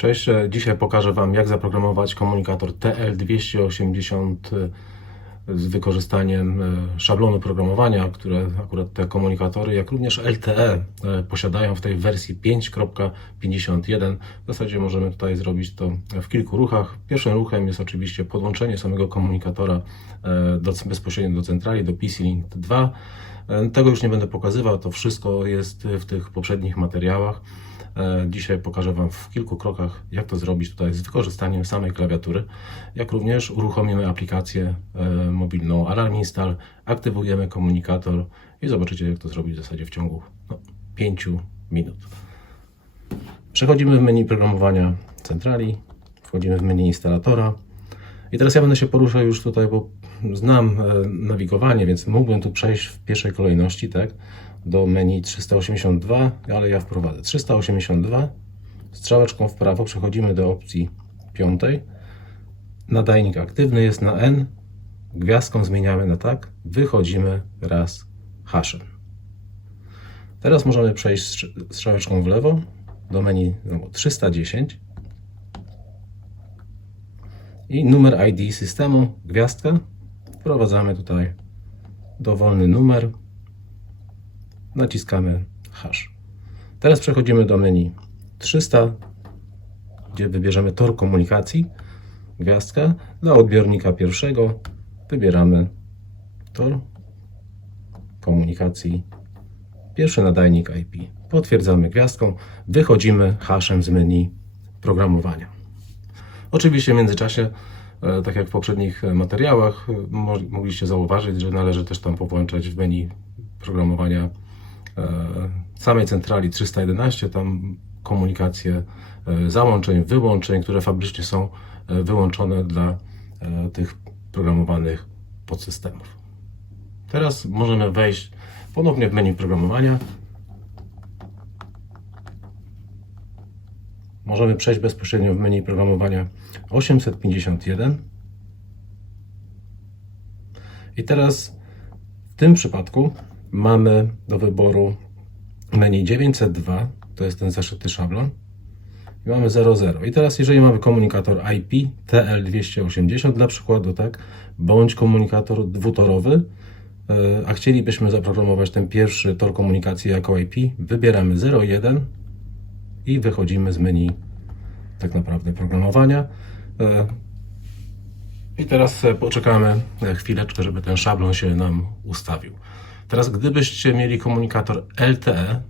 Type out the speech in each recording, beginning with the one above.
Cześć, e, dzisiaj pokażę Wam jak zaprogramować komunikator TL280 e, z wykorzystaniem e, szablonu programowania, które akurat te komunikatory, jak również LTE posiadają w tej wersji 5.51. W zasadzie możemy tutaj zrobić to w kilku ruchach. Pierwszym ruchem jest oczywiście podłączenie samego komunikatora do, bezpośrednio do centrali, do PC-Link 2. E, Tego już nie będę pokazywał, to wszystko jest w tych poprzednich materiałach. E, Dzisiaj pokażę Wam w kilku krokach, jak to zrobić tutaj z wykorzystaniem samej klawiatury, jak również uruchomimy aplikację e, mobilną Alarm Install, aktywujemy komunikator i zobaczycie, jak to zrobić w zasadzie w ciągu no, 5 minut. Przechodzimy w menu programowania centrali, wchodzimy w menu instalatora i teraz ja będę się poruszał już tutaj, bo znam e, nawigowanie, więc mógłbym tu przejść w pierwszej kolejności, tak, do menu 382, ale ja wprowadzę 382, strzałeczką w prawo przechodzimy do opcji piątej, nadajnik aktywny jest na N, gwiazdką zmieniamy na tak, wychodzimy raz haszem. Teraz możemy przejść strz- strzałeczką w lewo do menu znowu 310 i numer ID systemu, gwiazdkę. Wprowadzamy tutaj dowolny numer, naciskamy hash. Teraz przechodzimy do menu 300, gdzie wybierzemy tor komunikacji, gwiazdka. Dla odbiornika pierwszego wybieramy tor komunikacji, pierwszy nadajnik IP. Potwierdzamy gwiazdką, wychodzimy hashem z menu programowania. Oczywiście w międzyczasie, tak jak w poprzednich e, materiałach, e, mo- mogliście zauważyć, że należy też tam powłączać w menu programowania e, samej centrali 311, tam komunikację e, załączeń, wyłączeń, które fabrycznie są e, wyłączone dla e, tych programowanych podsystemów. Teraz możemy wejść ponownie w menu programowania. Możemy przejść bezpośrednio w menu programowania 851. I teraz w tym przypadku mamy do wyboru menu 902, to jest ten zaszyty szablon. I mamy 00. I teraz jeżeli mamy komunikator IP TL280 dla przykładu, tak, bądź komunikator dwutorowy, e, a chcielibyśmy zaprogramować ten pierwszy tor komunikacji jako IP, wybieramy 01 i wychodzimy z menu tak naprawdę programowania. E, I teraz e, poczekamy e, chwileczkę, żeby ten szablon się nam ustawił. Teraz gdybyście mieli komunikator LTE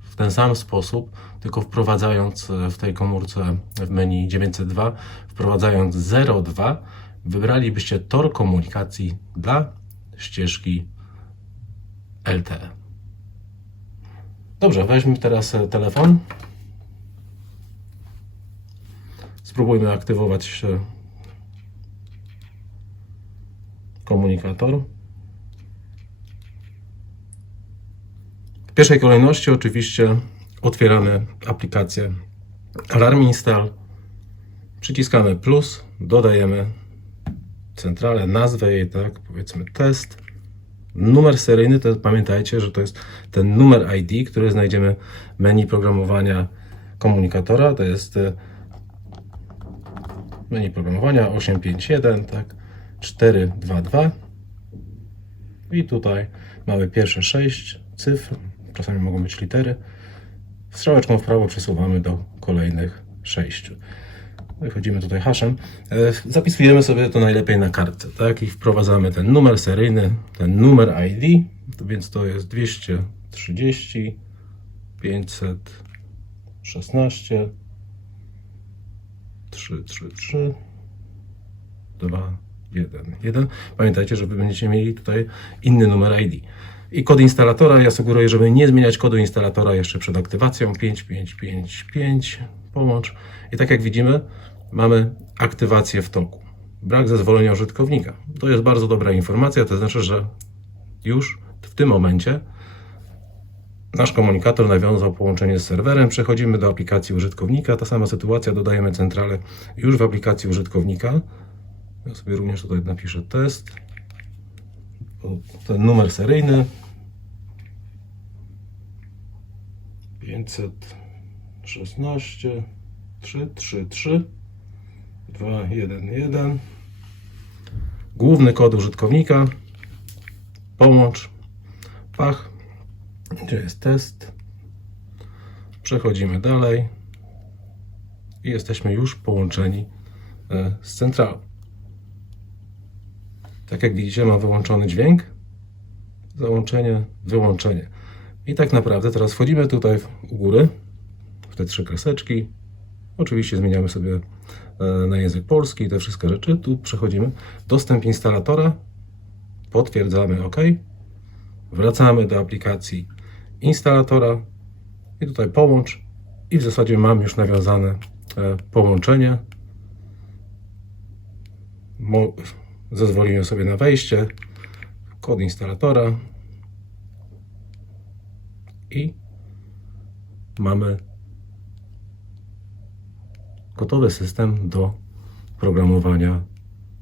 w ten sam sposób, tylko wprowadzając w tej komórce w menu 902, wprowadzając 02, wybralibyście tor komunikacji dla ścieżki LTE. Dobrze, weźmy teraz telefon. Spróbujmy aktywować komunikator. W pierwszej kolejności oczywiście otwieramy aplikację Alarm Install. Przyciskamy plus, dodajemy centralę, nazwę jej, tak, powiedzmy test. Numer seryjny, to pamiętajcie, że to jest ten numer ID, który znajdziemy w menu programowania komunikatora. To jest e, menu programowania 851, tak, 422. I tutaj mamy pierwsze 6 cyfr, czasami mogą być litery. Strzałeczką w prawo przesuwamy do kolejnych 6. Wychodzimy tutaj hashem. E, Zapisujemy sobie to najlepiej na kartce, tak? I wprowadzamy ten numer seryjny, ten numer ID, więc to jest 230 516 3, 3, 3 2, 1, 1. Pamiętajcie, że wy będziecie mieli tutaj inny numer ID. I kod instalatora, ja sugeruję, żeby nie zmieniać kodu instalatora jeszcze przed aktywacją. 5555, połącz. I tak jak widzimy, mamy aktywację w toku. Brak zezwolenia użytkownika. To jest bardzo dobra informacja, to znaczy, że już w tym momencie nasz komunikator nawiązał połączenie z serwerem. Przechodzimy do aplikacji użytkownika. Ta sama sytuacja, dodajemy centralę już w aplikacji użytkownika. Ja sobie również tutaj napiszę test. Ten numer seryjny 516 3, 3, 3, 2, 1, 1. Główny kod użytkownika. Połącz. Pach. Gdzie jest test? Przechodzimy dalej. I jesteśmy już połączeni e, z centralą. Tak jak widzicie, mam wyłączony dźwięk. Załączenie, wyłączenie. I tak naprawdę teraz wchodzimy tutaj u góry, w te trzy kreseczki. Oczywiście zmieniamy sobie e, na język polski i te wszystkie rzeczy. Tu przechodzimy. Dostęp instalatora. Potwierdzamy OK. Wracamy do aplikacji instalatora i tutaj połącz. I w zasadzie mam już nawiązane e, połączenie. Zezwolimy sobie na wejście. Kod instalatora. I mamy gotowy system do programowania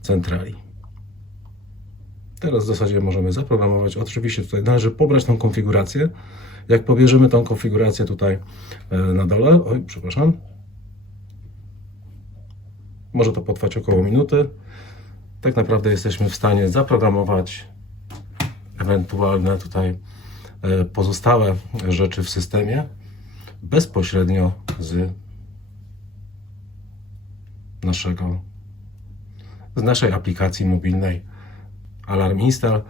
centrali. Teraz w zasadzie możemy zaprogramować. Oczywiście tutaj należy pobrać tą konfigurację. Jak pobierzemy tą konfigurację tutaj e, na dole, oj, przepraszam, może to potrwać około minuty. Tak naprawdę jesteśmy w stanie zaprogramować ewentualne tutaj e, pozostałe rzeczy w systemie bezpośrednio z naszego z naszej aplikacji mobilnej Alarm Install,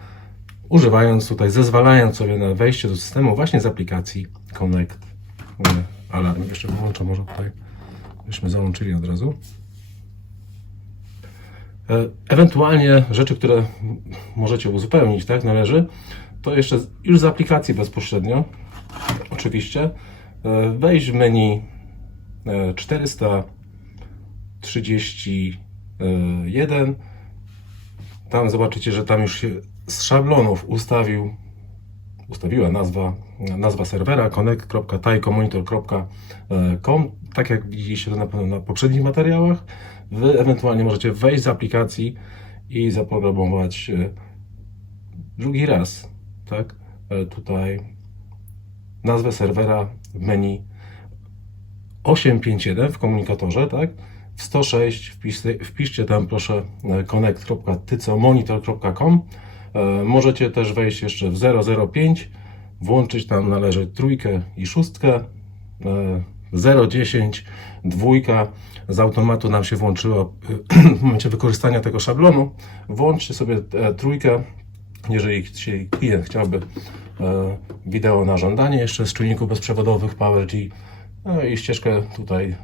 używając tutaj, zezwalając sobie na wejście do systemu właśnie z aplikacji Connect e, Alarm. Jeszcze wyłączę może tutaj, byśmy załączyli od razu. E, Ewentualnie rzeczy, które możecie uzupełnić, tak, należy, to jeszcze już z aplikacji bezpośrednio, oczywiście, e, wejść w menu e, 431, tam zobaczycie, że tam już się z szablonów ustawił, ustawiła nazwa, nazwa serwera connect.tajkomonitor.com tak jak widzieliście to na na poprzednich materiałach. Wy ewentualnie możecie wejść z aplikacji i zaprogramować e, drugi raz, tak? E, Tutaj nazwę serwera w menu 851 w komunikatorze, tak? W 106 wpisz, wpiszcie tam proszę e, connect.tycomonitor.com E, Możecie też wejść jeszcze w 005, włączyć tam należy trójkę i szóstkę. E, 010, dwójka z automatu nam się włączyła w momencie wykorzystania tego szablonu. Włączcie sobie e, trójkę, jeżeli klient chciałby e, wideo na żądanie jeszcze z czujników bezprzewodowych PowerG. No i ścieżkę tutaj, e,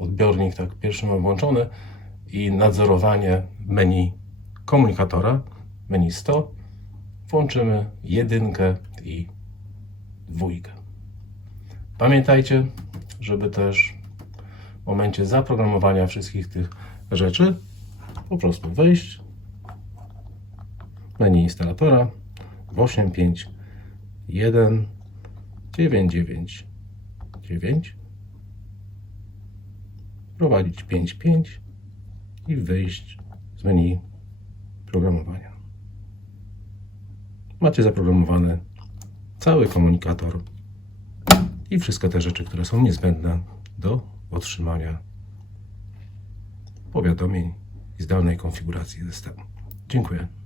odbiornik tak pierwszy mam włączony i nadzorowanie menu komunikatora, menu 100. Włączymy jedynkę i dwójkę. Pamiętajcie, żeby też w momencie zaprogramowania wszystkich tych rzeczy po prostu wejść menu instalatora w 851 999 wprowadzić 55 i wyjść z menu programowania. Macie zaprogramowany cały komunikator i wszystkie te rzeczy, które są niezbędne do otrzymania powiadomień i zdalnej konfiguracji systemu. Dziękuję.